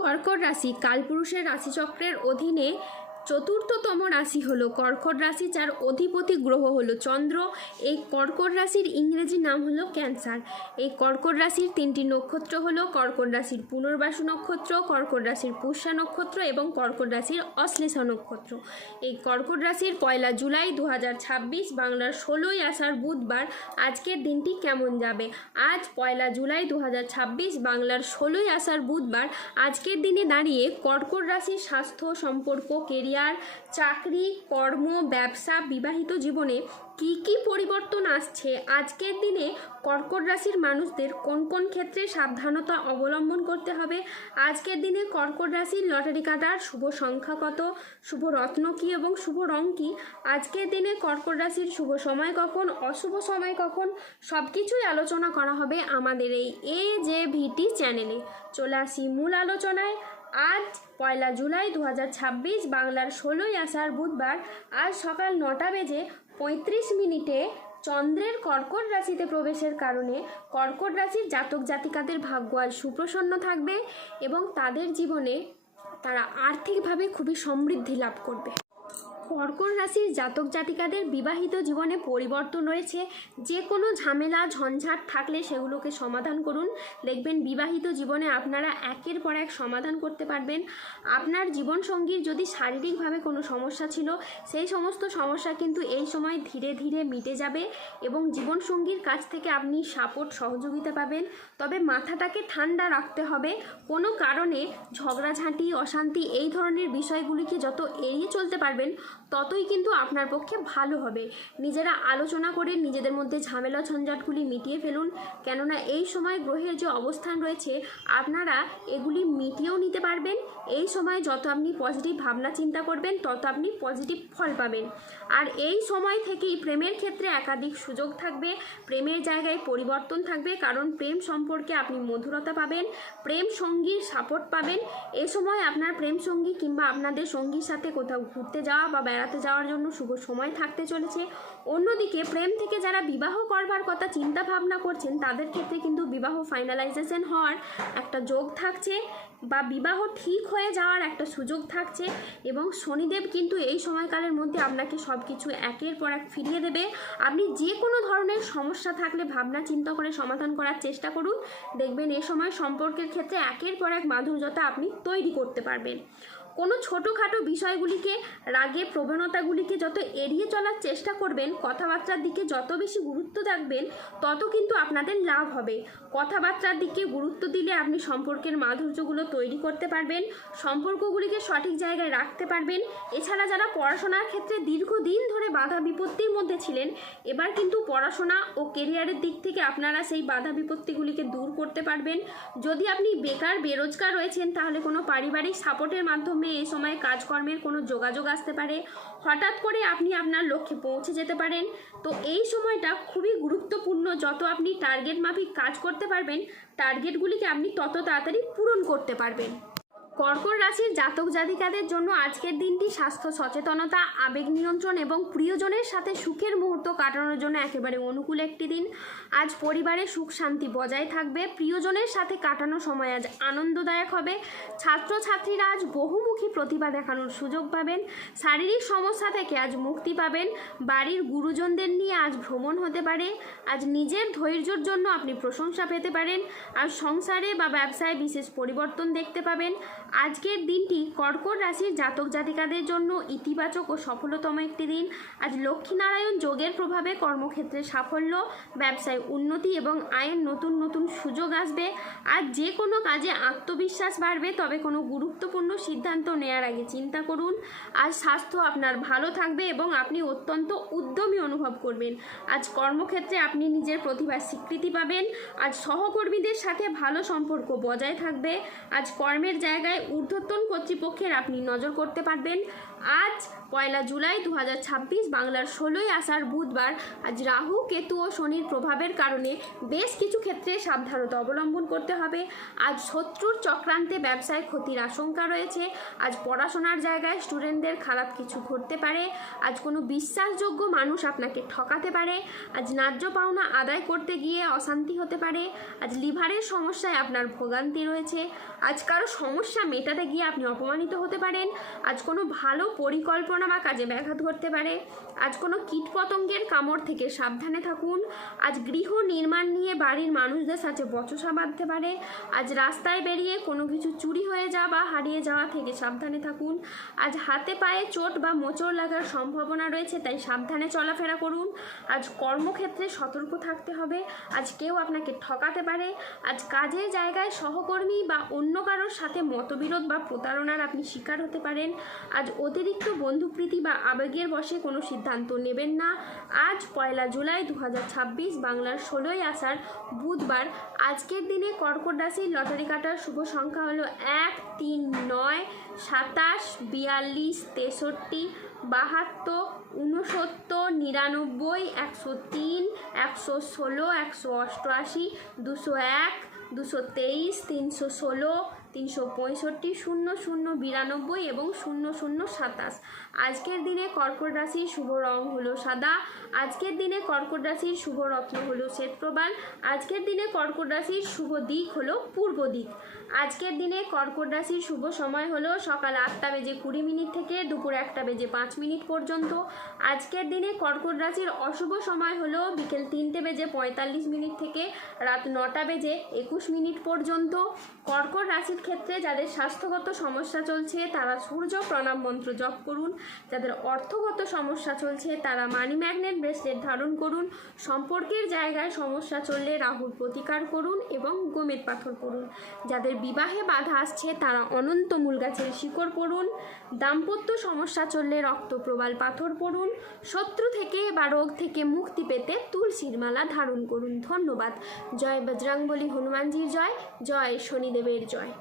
কর্কট রাশি কালপুরুষের রাশিচক্রের অধীনে চতুর্থতম রাশি হলো কর্কট রাশি, যার অধিপতি গ্রহ হলো চন্দ্র। এই কর্কট রাশির ইংরেজি নাম হলো ক্যান্সার। এই কর্কট রাশির তিনটি নক্ষত্র হলো কর্কট রাশির পুনর্বাসু নক্ষত্র, কর্কট রাশির পুষ্যা নক্ষত্র এবং কর্কট রাশির অশ্লেষা নক্ষত্র। এই কর্কট রাশির 1 জুলাই 2026 বাংলার 16ই আষাঢ় বুধবার আজকের দিনটি কেমন যাবে। আজ 1 জুলাই 2026 বাংলার 16ই আষাঢ় বুধবার আজকের দিনে দাঁড়িয়ে কর্কট রাশির স্বাস্থ্য, সম্পর্ক, কেরিয়ার, চাকরি, কর্ম, ব্যবসা, বিবাহিত জীবনে কি কি পরিবর্তন আসছে। আজকের দিনে কর্কট রাশির মানুষদের কোন কোন ক্ষেত্রে সাবধানতা অবলম্বন করতে হবে। আজকের দিনে কর্কট রাশির লটারি কাটার শুভ সংখ্যা কত, শুভ রত্ন কী এবং শুভ রং কী। আজকের দিনে কর্কট রাশির শুভ সময় কখন, অশুভ সময় কখন, সব কিছুই আলোচনা করা হবে আমাদের এই AJVT চ্যানেলে। চলে আসি মূল আলোচনায়। আজ 1 জুলাই 2026 বাংলার 16ই আষাঢ় বুধবার আজ সকাল 9:35 চন্দ্রের কর্কট রাশিতে প্রবেশের কারণে কর্কট রাশির জাতক জাতিকাদের ভাগ্য আজ সুপ্রসন্ন থাকবে এবং তাদের জীবনে তারা আর্থিকভাবে খুবই সমৃদ্ধি লাভ করবে। কর্কট রাশির জাতক জাতিকাদের বিবাহিত জীবনে পরিবর্তন রয়েছে। যে কোনো ঝামেলা ঝঞ্ঝাট থাকলে সেগুলোকে সমাধান করুন, দেখবেন বিবাহিত জীবনে আপনারা একের পর এক সমাধান করতে পারবেন। আপনার জীবনসঙ্গীর যদি শারীরিকভাবে কোনো সমস্যা ছিল, সেই সমস্ত সমস্যা কিন্তু এই সময় ধীরে ধীরে মিটে যাবে এবং জীবনসঙ্গীর কাছ থেকে আপনি সাপোর্ট সহযোগিতা পাবেন। তবে মাথাটাকে ঠান্ডা রাখতে হবে। কোনো কারণে ঝগড়াঝাঁটি, অশান্তি এই ধরনের বিষয়গুলিকে যত এড়িয়ে চলতে পারবেন ততই কিন্তু আপনার পক্ষে ভালো হবে। নিজেরা আলোচনা করে নিজেদের মধ্যে ঝামেলা ঝঞ্ঝাটগুলি মিটিয়ে ফেলুন, কেননা এই সময় গ্রহের যে অবস্থান রয়েছে আপনারা এগুলি মিটিয়েও নিতে পারবেন। এই সময় যত আপনি পজিটিভ ভাবনা চিন্তা করবেন তত আপনি পজিটিভ ফল পাবেন। আর এই সময় থেকেই প্রেমের ক্ষেত্রে একাধিক সুযোগ থাকবে, প্রেমের জায়গায় পরিবর্তন থাকবে, কারণ প্রেম সম্পর্কে আপনি মধুরতা পাবেন, প্রেম সঙ্গীর সাপোর্ট পাবেন। এ সময় আপনার প্রেম সঙ্গী কিংবা আপনাদের সঙ্গীর সাথে কোথাও ঘুরতে যাওয়া বা বেড়াতে যাওয়ার জন্য শুভ সময় থাকতে চলেছে। অন্যদিকে প্রেম থেকে যারা বিবাহ করবার কথা চিন্তা ভাবনা করছেন তাদের ক্ষেত্রে কিন্তু বিবাহ ফাইনালাইজেশন হওয়ার একটা যোগ থাকছে বা বিবাহ ঠিক হয়ে যাওয়ার একটা সুযোগ থাকছে এবং শনিদেব কিন্তু এই সময়কালের মধ্যে আপনাকে সব কিছু একের পর এক ফিরিয়ে দেবে। আপনি যে কোনো ধরনের সমস্যা থাকলে ভাবনা চিন্তা করে সমাধান করার চেষ্টা করুন, দেখবেন এ সময় সম্পর্কের ক্ষেত্রে একের পর এক মাধুর্যতা আপনি তৈরি করতে পারবেন। কোনো ছোটোখাটো বিষয়গুলিকে, রাগে প্রবণতাগুলিকে যত এড়িয়ে চলার চেষ্টা করবেন, কথাবার্তার দিকে যত বেশি গুরুত্ব রাখবেন তত কিন্তু আপনাদের লাভ হবে। কথাবার্তার দিকে গুরুত্ব দিলে আপনি সম্পর্কের মাধুর্যগুলো তৈরি করতে পারবেন, সম্পর্কগুলিকে সঠিক জায়গায় রাখতে পারবেন। এছাড়া যারা পড়াশোনার ক্ষেত্রে দীর্ঘদিন ধরে বাধা বিপত্তির মধ্যে ছিলেন, এবার কিন্তু পড়াশোনা ও কেরিয়ারের দিক থেকে আপনারা সেই বাধা বিপত্তিগুলিকে দূর করতে পারবেন। যদি আপনি বেকার বেরোজগার রয়েছেন তাহলে কোনো পারিবারিক সাপোর্টের মাধ্যমে এই সময় কাজকর্মের কোনো যোগাযোগ আসতে পারে, হঠাৎ করে আপনি আপনার লক্ষ্যে পৌঁছে যেতে পারেন। তো এই সময়টা খুবই গুরুত্বপূর্ণ। যত আপনি টার্গেট মাফিক কাজ করতে পারবেন, টার্গেটগুলিকে আপনি তত তাড়াতাড়ি পূরণ করতে পারবেন। কর্কট রাশির জাতক জাতিকাদের জন্য আজকের দিনটি স্বাস্থ্য সচেতনতা, আবেগ নিয়ন্ত্রণ এবং প্রিয়জনের সাথে সুখের মুহূর্ত কাটানোর জন্য একেবারে অনুকূল একটি দিন। আজ পরিবারে সুখ শান্তি বজায় থাকবে, প্রিয়জনের সাথে কাটানো সময় আজ আনন্দদায়ক হবে। ছাত্রছাত্রীরা আজ বহুমুখী প্রতিভা দেখানোর সুযোগ পাবেন, শারীরিক সমস্যা থেকে আজ মুক্তি পাবেন। বাড়ির গুরুজনদের নিয়ে আজ ভ্রমণ হতে পারে। আজ নিজের ধৈর্যের জন্য আপনি প্রশংসা পেতে পারেন। আজ সংসারে বা ব্যবসায় বিশেষ পরিবর্তন দেখতে পাবেন। আজকের দিনটি কর্কট রাশির জাতক জাতিকাদের জন্য ইতিবাচক ও সফলতম একটি দিন। আজ লক্ষ্মীনারায়ণ যোগের প্রভাবে কর্মক্ষেত্রে সাফল্য, ব্যবসায় উন্নতি এবং আয়ের নতুন নতুন সুযোগ আসবে। আজ যে কোনো কাজে আত্মবিশ্বাস বাড়বে, তবে কোনো গুরুত্বপূর্ণ সিদ্ধান্ত নেওয়ার আগে চিন্তা করুন। আজ স্বাস্থ্য আপনার ভালো থাকবে এবং আপনি অত্যন্ত উদ্যমী অনুভব করবেন। আজ কর্মক্ষেত্রে আপনি নিজের প্রতিভার স্বীকৃতি পাবেন। আজ সহকর্মীদের সাথে ভালো সম্পর্ক বজায় থাকবে। আজ কর্মের জায়গায় ঊর্ধ্বতন কর্তৃপক্ষের আপনি নজর করতে পারবেন। আজ 1 জুলাই 2026 বাংলার 16ই আষাঢ় বুধবার আজ রাহু, কেতু ও শনির প্রভাবের কারণে বেশ কিছু ক্ষেত্রে সাবধানতা অবলম্বন করতে হবে। আজ শত্রুর চক্রান্তে ব্যবসায় ক্ষতির আশঙ্কা রয়েছে। আজ পড়াশোনার জায়গায় স্টুডেন্টদের খারাপ কিছু ঘটতে পারে। আজ কোনো বিশ্বাসযোগ্য মানুষ আপনাকে ঠকাতে পারে। আজ ন্যায্য পাওনা আদায় করতে গিয়ে অশান্তি হতে পারে। আজ লিভারের সমস্যায় আপনার ভোগান্তি রয়েছে। আজ কারো সমস্যা হিংসা মেটাতে গিয়ে আপনি অপমানিত হতে পারেন। আজ কোনো ভালো পরিকল্পনা বা কাজে ব্যাঘাত ঘটতে পারে। আজ কোনো কীটপতঙ্গের কামড় থেকে সাবধানে থাকুন। আজ গৃহ নির্মাণ নিয়ে বাড়ির মানুষদের সাথে বচসা বাঁধতে পারে। আজ রাস্তায় বেরিয়ে কোনো কিছু চুরি হয়ে যাওয়া বা হারিয়ে যাওয়া থেকে সাবধানে থাকুন। আজ হাতে পায়ে চোট বা মোচড় লাগার সম্ভাবনা রয়েছে, তাই সাবধানে চলাফেরা করুন। আজ কর্মক্ষেত্রে সতর্ক থাকতে হবে। আজ কেউ আপনাকে ঠকাতে পারে। আজ কাজের জায়গায় সহকর্মী বা অন্য কারোর সাথে মতবিরোধ বা প্রতারণার আপনি শিকার হতে পারেন। আজ অতিরিক্ত বন্ধুপ্রীতি বা আবেগের বশে কোনো সিদ্ধান্ত নেবেন না। আজ 1 জুলাই 2026 বাংলার 16ই আষাঢ় বুধবার। আজকের দিনে কর্কট রাশির লটারি কাটার শুভ সংখ্যা হলো 1, 3, 9, 27, 42, 63, 72, 69, 99, 103, 116, 188, 201, 223, 316, 365, 00, 92 এবং 00, 27। আজকের দিনে কর্কট রাশির শুভ রং হলো সাদা। আজকের দিনে কর্কট রাশির শুভ রত্ন হলো শ্বেতপ্রবাল। আজকের দিনে কর্কট রাশির শুভ দিক হলো পূর্ব দিক। আজকের দিনে কর্কট রাশির শুভ সময় হলো সকাল 8:20 থেকে দুপুর 1:05 পর্যন্ত। আজকের দিনে কর্কট রাশির অশুভ সময় হলো বিকেল 3:45 থেকে রাত 9:21 পর্যন্ত। কর্কট রাশির ক্ষেত্রে যাদের স্বাস্থ্যগত সমস্যা চলছে তারা সূর্য প্রণাম মন্ত্র জপ করুন। যাদের অর্থগত সমস্যা চলছে তারা মানি ম্যাগনেট ব্রেসলেট ধারণ করুন। সম্পর্কের জায়গায় সমস্যা চললে রাহুর প্রতিকার করুন এবং গোমেদ পাথর পড়ুন। যাদের বিবাহে বাধা আসছে তারা অনন্ত মূল গাছের শিকড় পড়ুন। দাম্পত্য সমস্যা চললে রক্তপ্রবাল পাথর পড়ুন। শত্রু থেকে বা রোগ থেকে মুক্তি পেতে তুলসীর মালা ধারণ করুন। ধন্যবাদ। জয় বজরংবলী, হনুমানজির জয়। জয় শনিদেবের জয়।